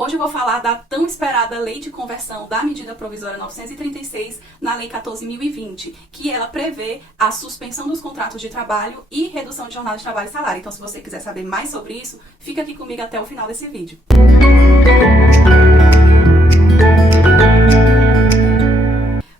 Hoje eu vou falar da tão esperada lei de conversão da medida provisória 936 na lei 14.020, que ela prevê a suspensão dos contratos de trabalho e redução de jornada de trabalho e salário. Então, se você quiser saber mais sobre isso, fica aqui comigo até o final desse vídeo.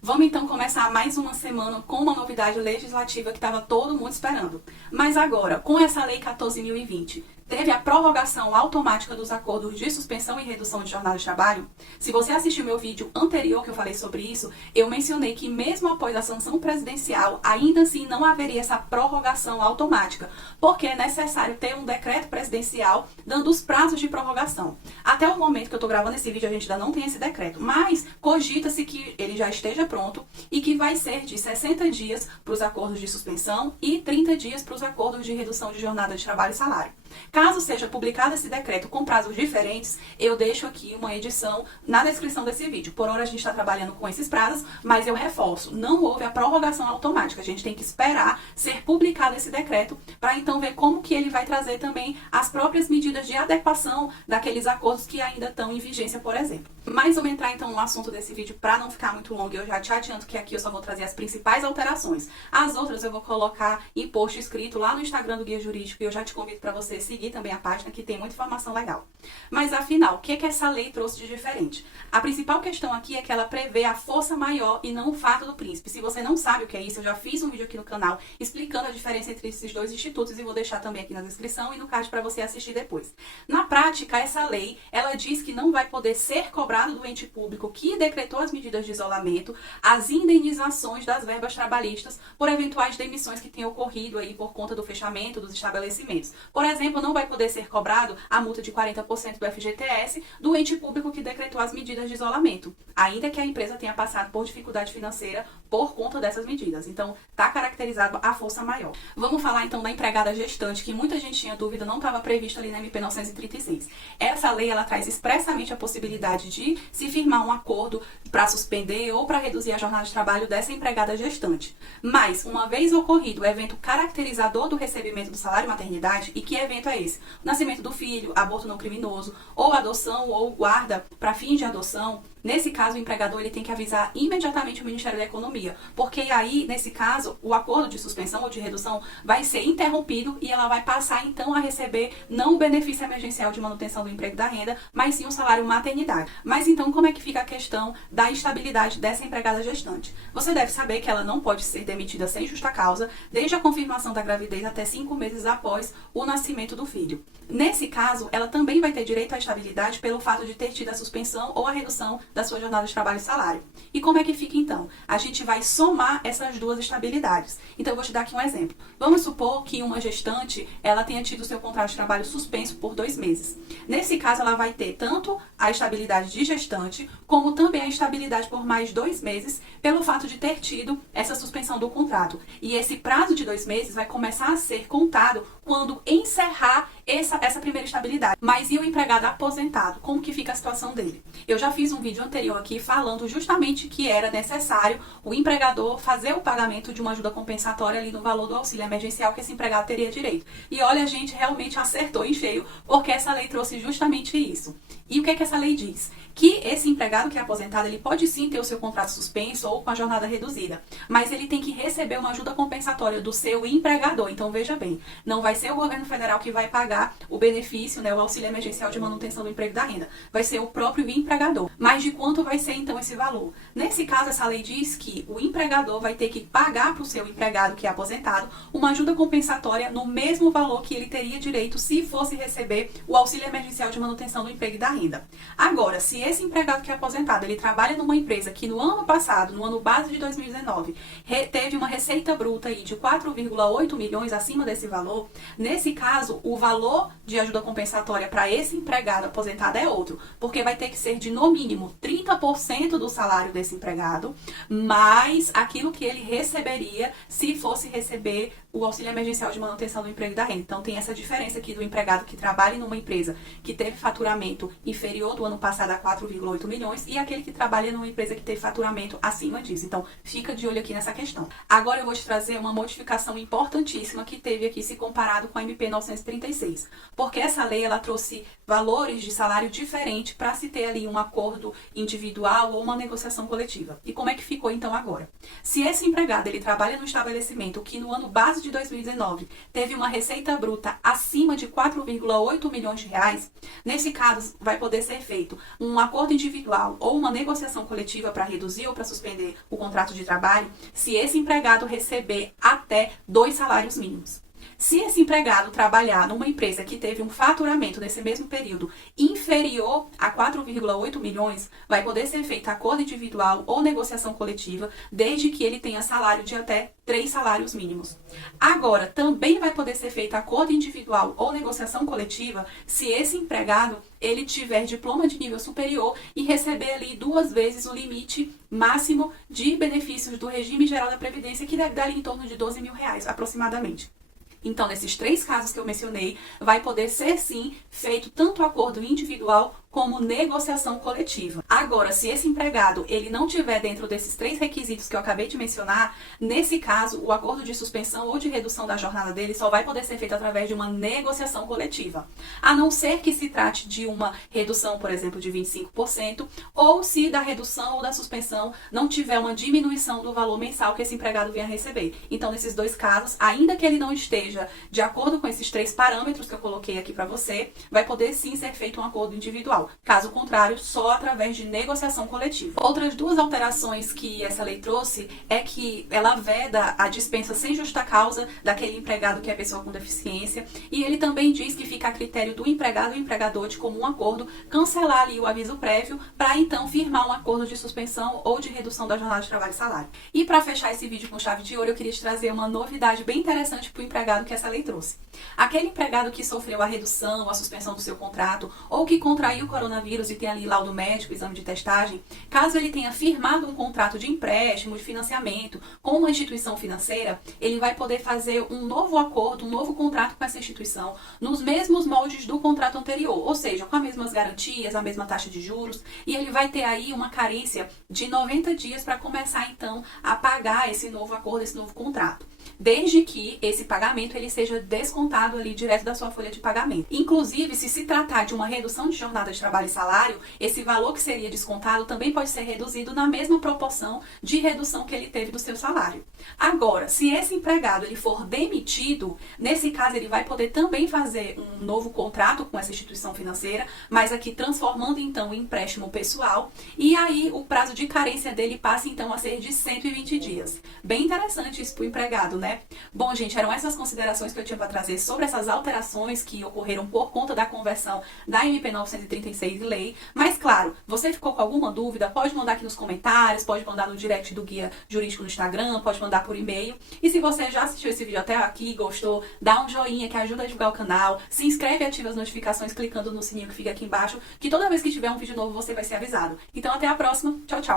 Vamos então começar mais uma semana com uma novidade legislativa que estava todo mundo esperando. Mas agora, com essa lei 14.020, teve a prorrogação automática dos acordos de suspensão e redução de jornada de trabalho? Se você assistiu meu vídeo anterior que eu falei sobre isso, eu mencionei que mesmo após a sanção presidencial, ainda assim não haveria essa prorrogação automática, porque é necessário ter um decreto presidencial dando os prazos de prorrogação. Até o momento que eu estou gravando esse vídeo, a gente ainda não tem esse decreto, mas cogita-se que ele já esteja pronto e que vai ser de 60 dias para os acordos de suspensão e 30 dias para os acordos de redução de jornada de trabalho e salário. Caso seja publicado esse decreto com prazos diferentes, eu deixo aqui uma edição na descrição desse vídeo. Por hora a gente está trabalhando com esses prazos, mas eu reforço, não houve a prorrogação automática. A gente tem que esperar ser publicado esse decreto para então ver como que ele vai trazer também as próprias medidas de adequação daqueles acordos que ainda estão em vigência, por exemplo. Mas vamos entrar então no assunto desse vídeo para não ficar muito longo. Eu já te adianto que aqui eu só vou trazer as principais alterações. As outras eu vou colocar em post escrito lá no Instagram do Guia Jurídico e eu já te convido para você seguir também a página que tem muita informação legal. Mas afinal, o que essa lei trouxe de diferente? A principal questão aqui é que ela prevê a força maior e não o fato do príncipe. Se você não sabe o que é isso, eu já fiz um vídeo aqui no canal explicando a diferença entre esses dois institutos e vou deixar também aqui na descrição e no card para você assistir depois. Na prática, essa lei, ela diz que não vai poder ser cobrado do ente público que decretou as medidas de isolamento as indenizações das verbas trabalhistas por eventuais demissões que tenham ocorrido aí por conta do fechamento dos estabelecimentos. Por exemplo, não vai poder ser cobrado a multa de 40% do FGTS do ente público que decretou as medidas de isolamento, ainda que a empresa tenha passado por dificuldade financeira por conta dessas medidas. Então, está caracterizado a força maior. Vamos falar então da empregada gestante, que muita gente tinha dúvida, não estava prevista ali na MP 936. Essa lei, ela traz expressamente a possibilidade de se firmar um acordo para suspender ou para reduzir a jornada de trabalho dessa empregada gestante. Mas, uma vez ocorrido o evento caracterizador do recebimento do salário maternidade, e que evento é esse? O nascimento do filho, aborto não criminoso, ou adoção ou guarda para fins de adoção, nesse caso, o empregador ele tem que avisar imediatamente o Ministério da Economia, porque aí, nesse caso, o acordo de suspensão ou de redução vai ser interrompido e ela vai passar, então, a receber não o benefício emergencial de manutenção do emprego da renda, mas sim o salário maternidade. Mas, então, como é que fica a questão da estabilidade dessa empregada gestante? Você deve saber que ela não pode ser demitida sem justa causa, desde a confirmação da gravidez até 5 meses após o nascimento do filho. Nesse caso, ela também vai ter direito à estabilidade pelo fato de ter tido a suspensão ou a redução da sua jornada de trabalho e salário. E como é que fica então? A gente vai somar essas duas estabilidades. Então eu vou te dar aqui um exemplo. Vamos supor que uma gestante, ela tenha tido seu contrato de trabalho suspenso por 2 meses. Nesse caso, ela vai ter tanto a estabilidade de gestante, como também a estabilidade por mais 2 meses, pelo fato de ter tido essa suspensão do contrato. E esse prazo de 2 meses vai começar a ser contado quando encerrar essa primeira estabilidade. Mas e o empregado aposentado? Como que fica a situação dele? Eu já fiz um vídeo anterior aqui falando justamente que era necessário o empregador fazer o pagamento de uma ajuda compensatória ali no valor do auxílio emergencial que esse empregado teria direito. E olha, a gente realmente acertou em cheio, porque essa lei trouxe justamente isso. E o que essa lei diz? Que esse empregado que é aposentado, ele pode sim ter o seu contrato suspenso ou com a jornada reduzida, mas ele tem que receber uma ajuda compensatória do seu empregador. Então veja bem, não vai ser o governo federal que vai pagar o benefício, né, o auxílio emergencial de manutenção do emprego da renda, vai ser o próprio empregador. Mas de quanto vai ser então esse valor? Nesse caso, essa lei diz que o empregador vai ter que pagar para o seu empregado que é aposentado uma ajuda compensatória no mesmo valor que ele teria direito se fosse receber o auxílio emergencial de manutenção do emprego e da renda. Agora, se esse empregado que é aposentado, ele trabalha numa empresa que no ano passado, no ano base de 2019, teve uma receita bruta aí de 4,8 milhões acima desse valor, nesse caso, o valor de ajuda compensatória para esse empregado aposentado é outro, porque vai ter que ser de no mínimo 30% do salário desse empregado, mais aquilo que ele receberia se fosse receber o auxílio emergencial de manutenção do emprego e da renda. Então, tem essa diferença aqui do empregado que trabalha numa empresa que teve faturamento inferior do ano passado a 4,8 milhões e aquele que trabalha numa empresa que teve faturamento acima disso. Então, fica de olho aqui nessa questão. Agora, eu vou te trazer uma modificação importantíssima que teve aqui se comparado com a MP 936, porque essa lei ela trouxe valores de salário diferentes para se ter ali um acordo individual ou uma negociação coletiva. E como é que ficou então agora? Se esse empregado ele trabalha no estabelecimento que no ano base de 2019 teve uma receita bruta acima de 4,8 milhões de reais, nesse caso vai poder ser feito um acordo individual ou uma negociação coletiva para reduzir ou para suspender o contrato de trabalho, se esse empregado receber até 2 salários mínimos. Se esse empregado trabalhar numa empresa que teve um faturamento nesse mesmo período inferior a 4,8 milhões, vai poder ser feito acordo individual ou negociação coletiva, desde que ele tenha salário de até 3 salários mínimos. Agora, também vai poder ser feito acordo individual ou negociação coletiva se esse empregado ele tiver diploma de nível superior e receber ali 2 vezes o limite máximo de benefícios do regime geral da Previdência, que deve dar ali em torno de 12 mil reais aproximadamente. Então, nesses 3 casos que eu mencionei, vai poder ser, sim, feito tanto acordo individual como negociação coletiva. Agora, se esse empregado ele não tiver dentro desses 3 requisitos que eu acabei de mencionar, nesse caso, o acordo de suspensão ou de redução da jornada dele só vai poder ser feito através de uma negociação coletiva. A não ser que se trate de uma redução, por exemplo, de 25%, ou se da redução ou da suspensão não tiver uma diminuição do valor mensal que esse empregado venha a receber. Então, nesses 2 casos, ainda que ele não esteja de acordo com esses 3 parâmetros que eu coloquei aqui para você, vai poder sim ser feito um acordo individual. Caso contrário, só através de negociação coletiva. Outras 2 alterações que essa lei trouxe é que ela veda a dispensa sem justa causa daquele empregado que é pessoa com deficiência, e ele também diz que fica a critério do empregado e empregador de comum acordo cancelar ali o aviso prévio para então firmar um acordo de suspensão ou de redução da jornada de trabalho e salário. E para fechar esse vídeo com chave de ouro, eu queria te trazer uma novidade bem interessante para o empregado que essa lei trouxe. Aquele empregado que sofreu a redução, a suspensão do seu contrato ou que contraiu o coronavírus e tem ali laudo médico, exame de testagem, caso ele tenha firmado um contrato de empréstimo, de financiamento com uma instituição financeira, ele vai poder fazer um novo acordo, um novo contrato com essa instituição, nos mesmos moldes do contrato anterior, ou seja, com as mesmas garantias, a mesma taxa de juros, e ele vai ter aí uma carência de 90 dias para começar então a pagar esse novo acordo, esse novo contrato, desde que esse pagamento ele seja descontado ali direto da sua folha de pagamento. Inclusive, se tratar de uma redução de jornada de trabalho e salário, esse valor que seria descontado também pode ser reduzido na mesma proporção de redução que ele teve do seu salário. Agora, se esse empregado ele for demitido, nesse caso ele vai poder também fazer um novo contrato com essa instituição financeira, mas aqui transformando então em empréstimo pessoal, e aí o prazo de carência dele passa então a ser de 120 dias. Bem interessante isso para o empregado, né? Bom, gente, eram essas considerações que eu tinha para trazer sobre essas alterações que ocorreram por conta da conversão da MP 936 de lei. Mas, claro, você ficou com alguma dúvida, pode mandar aqui nos comentários, pode mandar no direct do Guia Jurídico no Instagram, pode mandar por e-mail. E se você já assistiu esse vídeo até aqui, gostou, dá um joinha que ajuda a divulgar o canal, se inscreve e ativa as notificações clicando no sininho que fica aqui embaixo, que toda vez que tiver um vídeo novo você vai ser avisado. Então, até a próxima. Tchau, tchau!